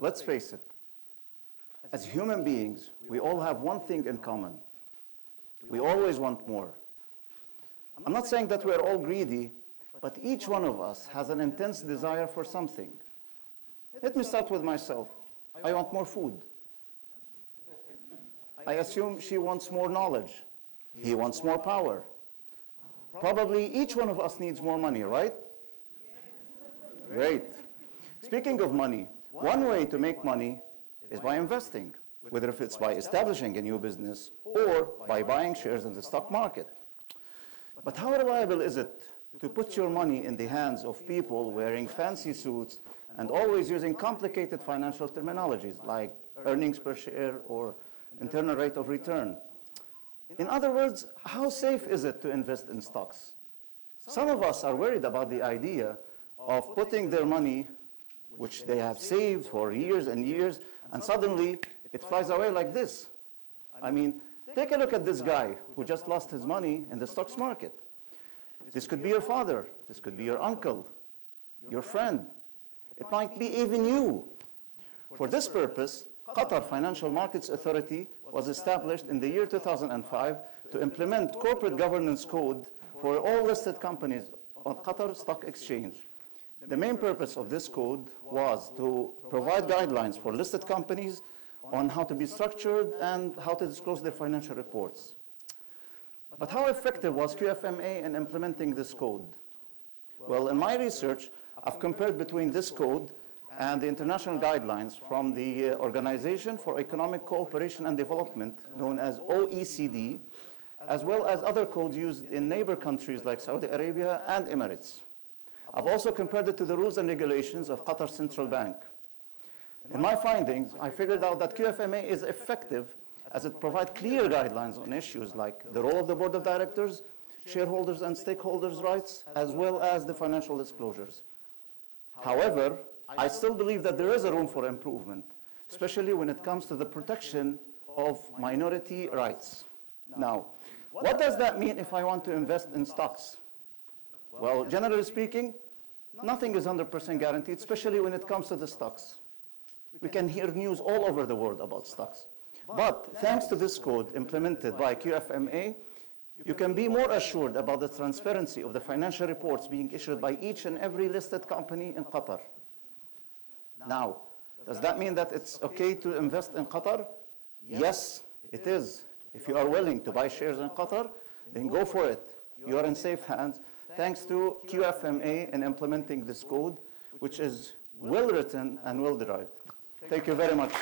let's face it, as human beings, we all have one thing in common. We always want more. I'm not saying that we're all greedy, but each one of us has an intense desire for something. Let me start with myself. I want more food. I assume she wants more knowledge. He wants more power. Probably each one of us needs more money, right? Great. Speaking of money, one way to make money is by investing, whether if it's by establishing a new business or by buying shares in the stock market. But how reliable is it to put your money in the hands of people wearing fancy suits and always using complicated financial terminologies like earnings per share or internal rate of return? In other words, how safe is it to invest in stocks? Some of us are worried about the idea of putting their money, which they have saved for years and years, and suddenly it flies away like this. I mean, take a look at this guy who just lost his money in the stocks market. This could be your father, this could be your uncle, your friend. It might be even you. For this purpose, Qatar Financial Markets Authority was established in the year 2005 to implement corporate governance code for all listed companies on Qatar Stock Exchange. The main purpose of this code was to provide guidelines for listed companies on how to be structured and how to disclose their financial reports. But how effective was QFMA in implementing this code? Well, in my research, I've compared between this code and the international guidelines from the Organization for Economic Cooperation and Development, known as OECD, as well as other codes used in neighbor countries like Saudi Arabia and Emirates. I've also compared it to the rules and regulations of Qatar Central Bank. In my findings, I figured out that QFMA is effective as it provides clear guidelines on issues like the role of the board of directors, shareholders and stakeholders' rights, as well as the financial disclosures. However, I still believe that there is a room for improvement, especially when it comes to the protection of minority rights. Now, what does that mean if I want to invest in stocks? Well, generally speaking, nothing is 100% guaranteed, especially when it comes to the stocks. We can hear news all over the world about stocks. But thanks to this code implemented by QFMA, you can be more assured about the transparency of the financial reports being issued by each and every listed company in Qatar. Now, does that mean that it's okay to invest in Qatar? Yes, it is. If you are willing to buy shares in Qatar, then go for it. You are in safe hands, thanks to QFMA in implementing this code, which is well written and well derived. Thank you very much.